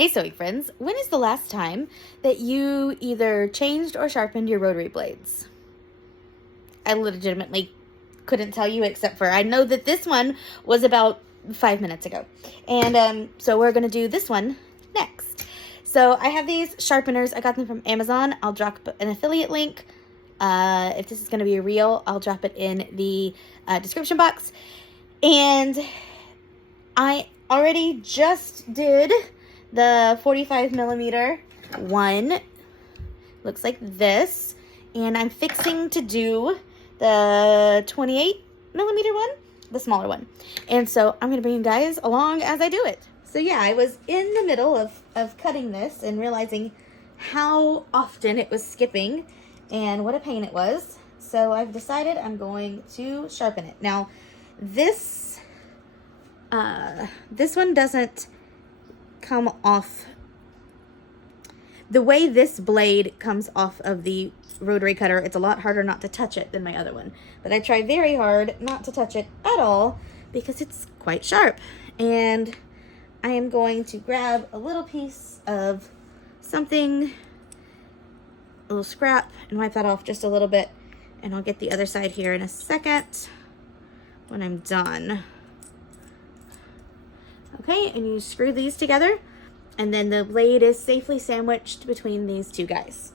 Hey sewing friends, when is the last time that you either changed or sharpened your rotary blades? I legitimately couldn't tell you, except for I know that this one was about 5 minutes ago. And so we're going to do this one next. So I have these sharpeners. I got them from Amazon. I'll drop an affiliate link. If this is going to be real, I'll drop it in the description box. And I already just did the 45 millimeter one. Looks like this. And I'm fixing to do the 28 millimeter one, the smaller one. And so I'm going to bring you guys along as I do it. So yeah, I was in the middle of cutting this and realizing how often it was skipping and what a pain it was. So I've decided I'm going to sharpen it. Now, this one doesn't come off. The way this blade comes off of the rotary cutter, it's a lot harder not to touch it than my other one. But I try very hard not to touch it at all because it's quite sharp. And I am going to grab a little piece of something, a little scrap, and wipe that off just a little bit. And I'll get the other side here in a second when I'm done. Okay, and you screw these together, and then the blade is safely sandwiched between these two guys.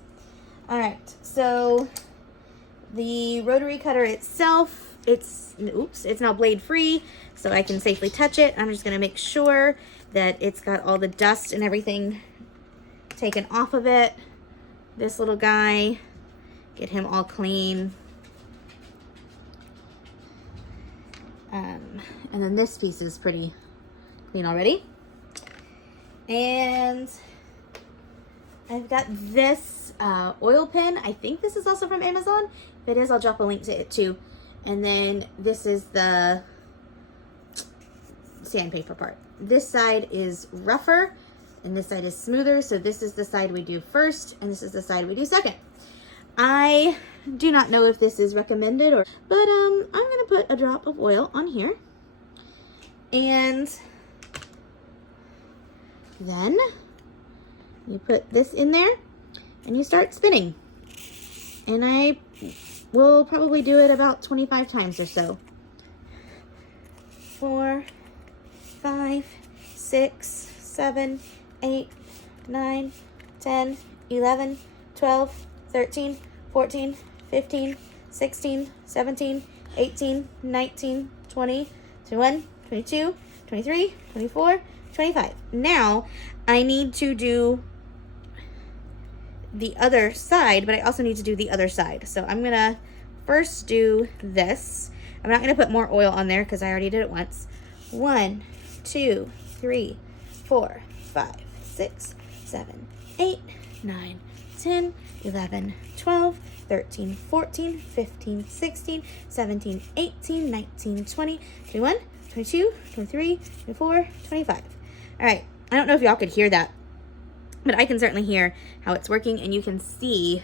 All right, so the rotary cutter itself, it's now blade free, so I can safely touch it. I'm just gonna make sure that it's got all the dust and everything taken off of it. This little guy, get him all clean. And then this piece is pretty clean already. And I've got this oil pen. I think this is also from Amazon. If it is, I'll drop a link to it too. And then this is the sandpaper part. This side is rougher and this side is smoother. So this is the side we do first and this is the side we do second. I do not know if this is recommended but I'm gonna put a drop of oil on here. And then you put this in there and you start spinning. And I will probably do it about 25 times or so. 4, 5, 6, 7, 8, 9, 10, 11, 12, 13, 14, 15, 16, 17, 18, 19, 20, 21, 22, 23, 24, 25. Now, I need to do the other side, but I also need to do the other side. So I'm gonna first do this. I'm not gonna put more oil on there because I already did it once. 1, 2, 3, 4, 5, 6, 7, 8, 9, 10, 11, 12, 13, 14, 15, 16, 17, 18, 19, 20, 21, 22, 23, 24, 25. All right, I don't know if y'all could hear that, but I can certainly hear how it's working, and you can see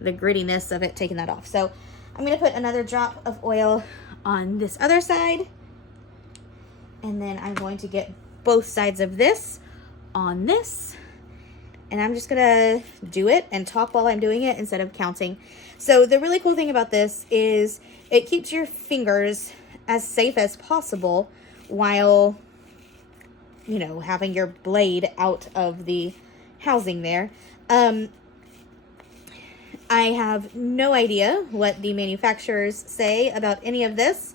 the grittiness of it taking that off. So I'm gonna put another drop of oil on this other side, and then I'm going to get both sides of this on this, and I'm just gonna do it and talk while I'm doing it instead of counting. So the really cool thing about this is it keeps your fingers as safe as possible while, you know, having your blade out of the housing there. I have no idea what the manufacturers say about any of this,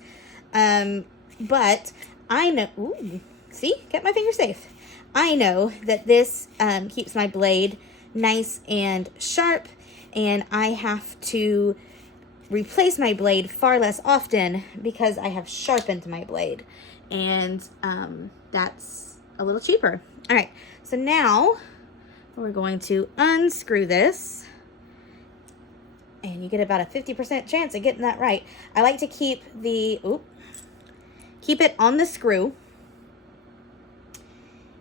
but I know, ooh, see, kept my finger safe. I know that this keeps my blade nice and sharp, and I have to replace my blade far less often because I have sharpened my blade, and that's a little cheaper. All right, so now we're going to unscrew this, and you get about a 50% chance of getting that right. I like to keep it on the screw,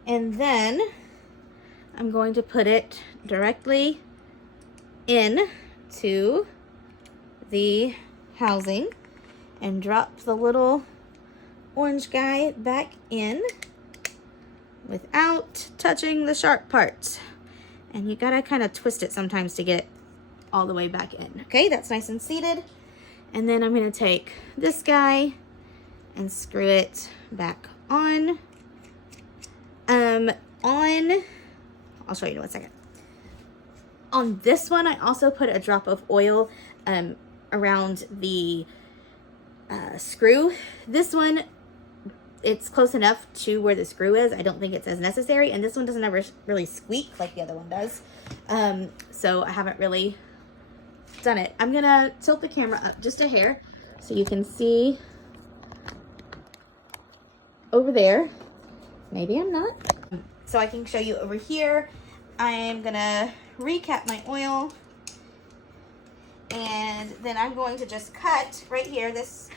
and then I'm going to put it directly into the housing and drop the little orange guy back in without touching the sharp parts. And you gotta kind of twist it sometimes to get it all the way back in. Okay, that's nice and seated. And then I'm gonna take this guy and screw it back on. I'll show you in 1 second. On this one, I also put a drop of oil around the screw. This one, it's close enough to where the screw is. I don't think it's as necessary. And this one doesn't ever really squeak like the other one does. So I haven't really done it. I'm gonna tilt the camera up just a hair so you can see over there. Maybe I'm not. So I can show you over here. I'm gonna recap my oil, and then I'm going to just cut right here this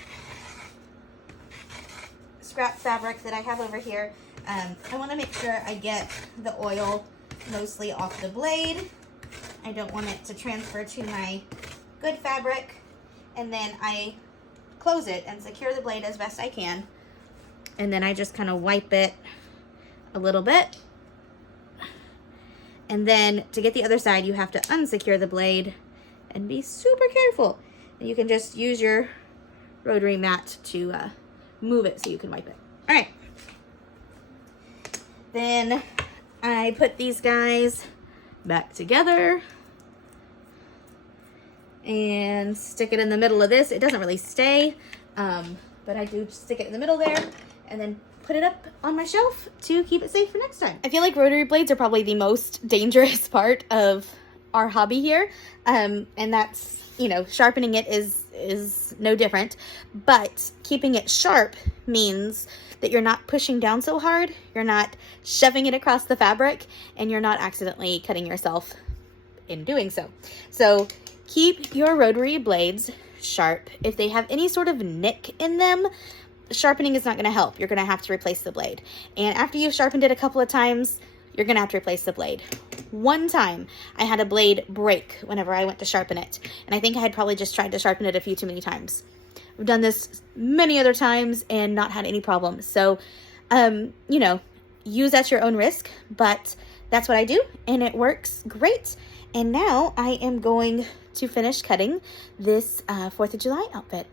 scrap fabric that I have over here. I want to make sure I get the oil mostly off the blade. I don't want it to transfer to my good fabric. And then I close it and secure the blade as best I can. And then I just kind of wipe it a little bit. And then to get the other side, you have to unsecure the blade and be super careful. And you can just use your rotary mat to move it so you can wipe it. All right. Then I put these guys back together and stick it in the middle of this. It doesn't really stay, but I do stick it in the middle there and then put it up on my shelf to keep it safe for next time. I feel like rotary blades are probably the most dangerous part of our hobby here. And that's, you know, sharpening it is no different, but keeping it sharp means that you're not pushing down so hard, you're not shoving it across the fabric, and you're not accidentally cutting yourself in doing so. So keep your rotary blades sharp. If they have any sort of nick in them, sharpening is not going to help. You're going to have to replace the blade. And after you've sharpened it a couple of times, you're going to have to replace the blade. One time, I had a blade break whenever I went to sharpen it. And I think I had probably just tried to sharpen it a few too many times. I've done this many other times and not had any problems. So, you know, use at your own risk. But that's what I do, and it works great. And now I am going to finish cutting this 4th of July outfit.